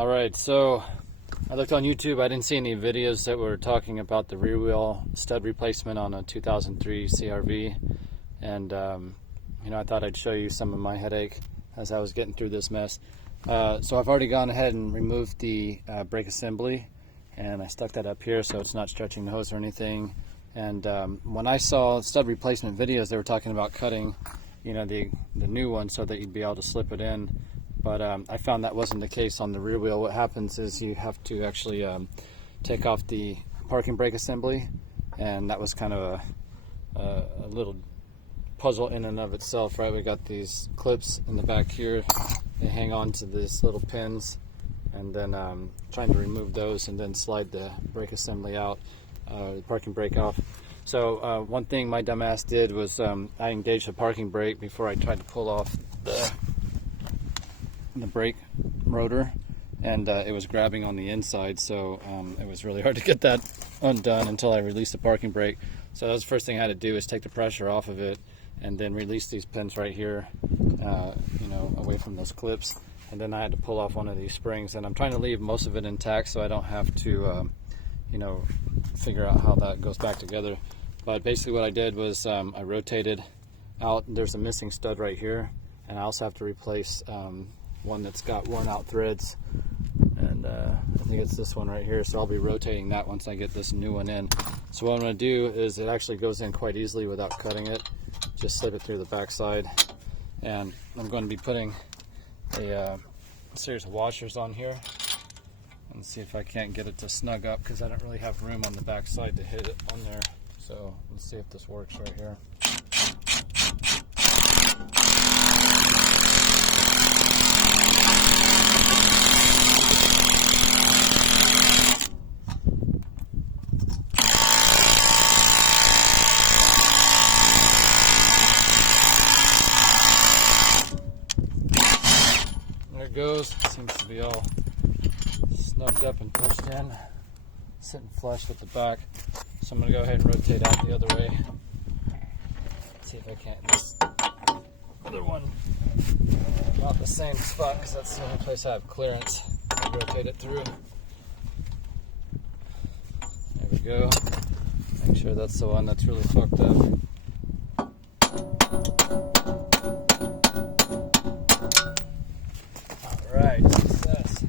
Alright, so I looked on YouTube. I didn't see any videos that were talking about the rear wheel stud replacement on a 2003 CR-V, and I thought I'd show you some of my headache as I was getting through this mess. So I've already gone ahead and removed the brake assembly, and I stuck that up here so it's not stretching the hose or anything. And when I saw stud replacement videos, they were talking about cutting the new one so that you'd be able to slip it in. But I found that wasn't the case on the rear wheel. What happens is you have to actually take off the parking brake assembly, and that was kind of a little puzzle in and of itself, right? We got these clips in the back here. They hang on to these little pins, and then trying to remove those and then slide the brake assembly out, the parking brake off. So one thing my dumbass did was I engaged the parking brake before I tried to pull off the brake rotor, and it was grabbing on the inside, so it was really hard to get that undone until I released the parking brake. So that was the first thing I had to do, is take the pressure off of it and then release these pins right here, away from those clips. And then I had to pull off one of these springs, and I'm trying to leave most of it intact so I don't have to figure out how that goes back together. But basically what I did was I rotated out. There's a missing stud right here, and I also have to replace one that's got worn out threads, and I think it's this one right here, so I'll be rotating that once I get this new one in. So what I'm going to do is, it actually goes in quite easily without cutting it. Just slip it through the back side, and I'm going to be putting a series of washers on here and see if I can't get it to snug up, because I don't really have room on the back side to hit it on there. So let's see if this works right here. There it goes. Seems to be all snugged up and pushed in, sitting flush with the back. So I'm going to go ahead and rotate out the other way. See if I can't. This other one, not the same spot, because that's the only place I have clearance. I'll rotate it through. There we go. Make sure that's the one that's really fucked up. Alright, success.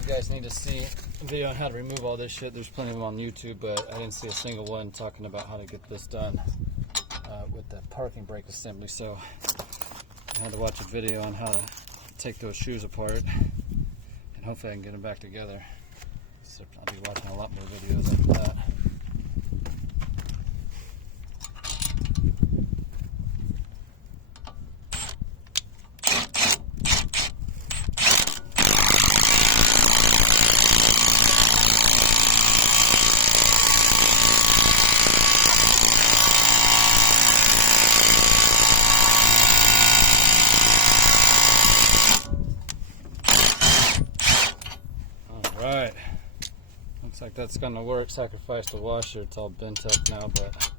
You guys need to see a video on how to remove all this shit. There's plenty of them on YouTube, but I didn't see a single one talking about how to get this done with the parking brake assembly. So I had to watch a video on how to take those shoes apart, and hopefully I can get them back together. So I'll be watching a lot more videos after that. Alright, looks like that's gonna work. Sacrificed the washer, it's all bent up now, but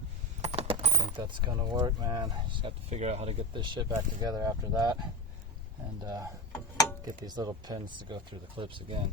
I think that's gonna work, man. Just have to figure out how to get this shit back together after that, and get these little pins to go through the clips again.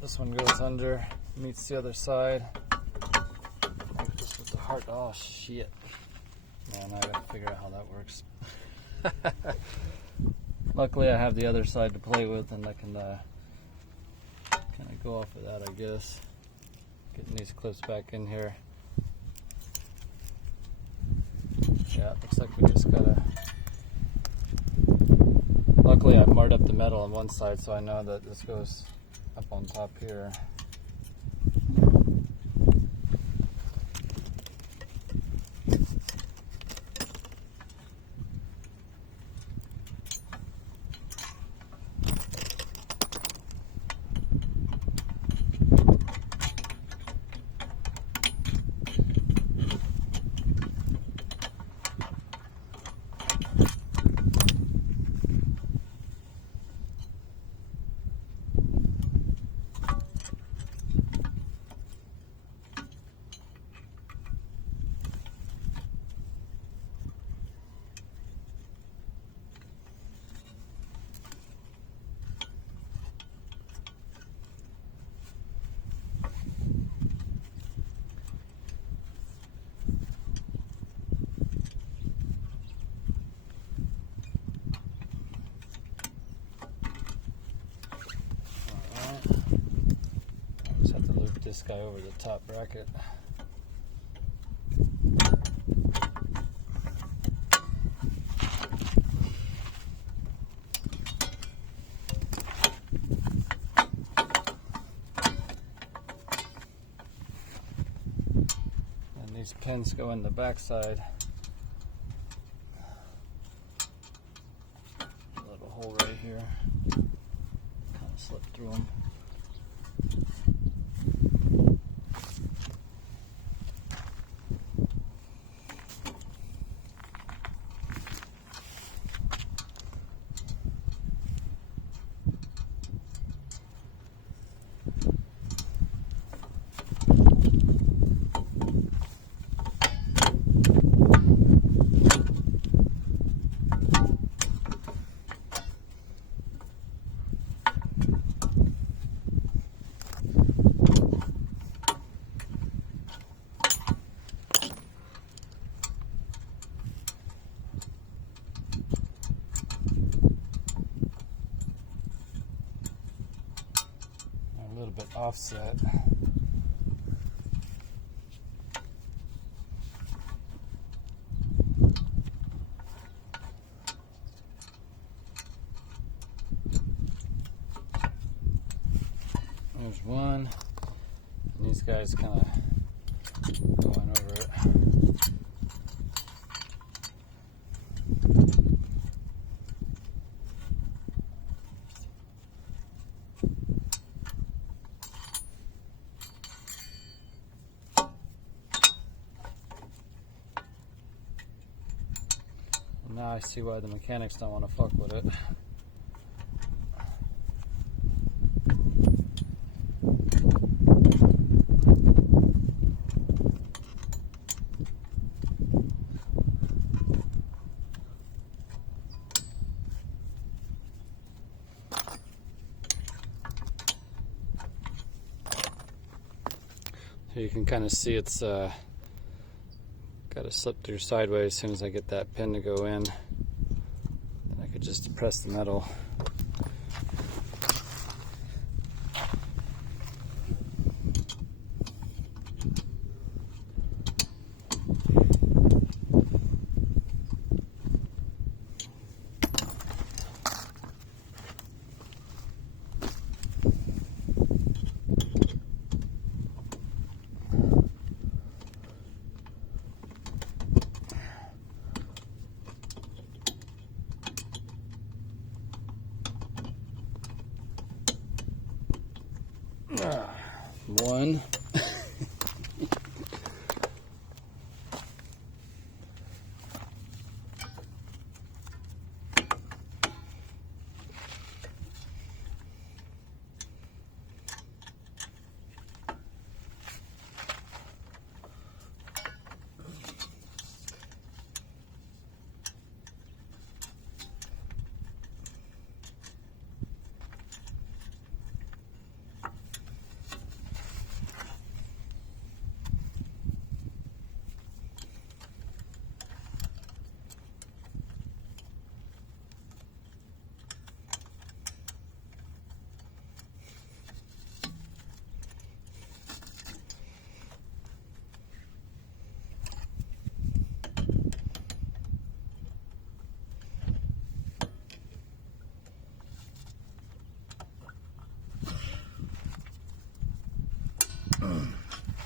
This one goes under, meets the other side. Just with the heart. Oh shit. Man, I gotta figure out how that works. Luckily I have the other side to play with, and I can kind of go off of that, I guess. Getting these clips back in here. Yeah, it looks like we just gotta... Luckily I've marred up the metal on one side, so I know that this goes up on top here. this guy over the top bracket. And these pins go in the backside. A little hole right here. Kind of slip through them. A little bit offset. There's one, and these guys kind of going over it. Now I see why the mechanics don't want to fuck with it. So you can kind of see it's got to slip through sideways as soon as I get that pin to go in. Then I could just press the metal. One.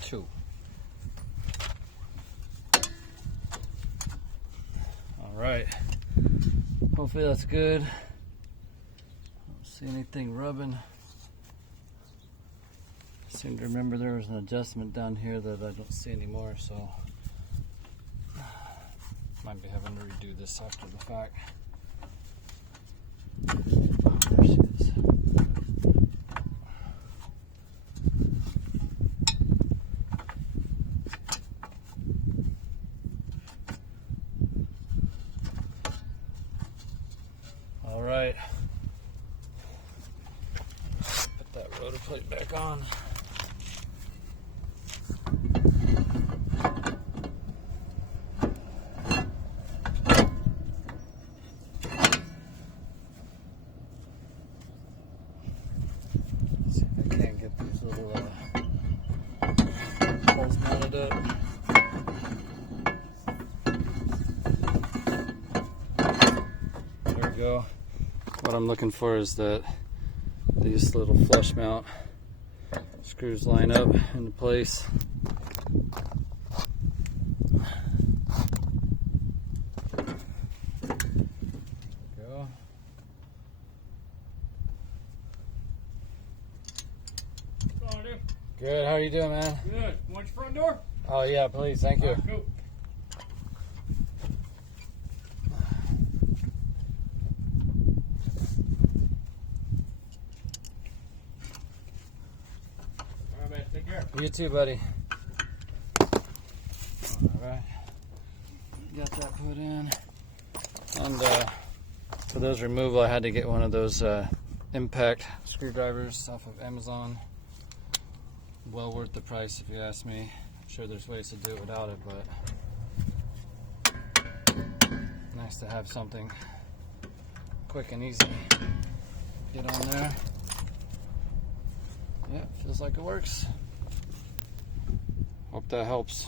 Two. All right. Hopefully that's good. I don't see anything rubbing. I seem to remember there was an adjustment down here that I don't see anymore, so might be having to redo this after the fact. Oh, there she is. All right. Put that rotor plate back on. See if I can't get these little it. There we go. What I'm looking for is that these little flush mount screws line up into place. Go. Good. How are you doing, man? Good. Want your front door? Oh yeah, please. Thank you. Cool. All right, man. Take care. You too, buddy. All right. Got that put in. And for those removal, I had to get one of those impact screwdrivers off of Amazon. Well worth the price, if you ask me. I'm sure there's ways to do it without it, but nice to have something quick and easy. Get on there. Yeah, feels like it works. Hope that helps.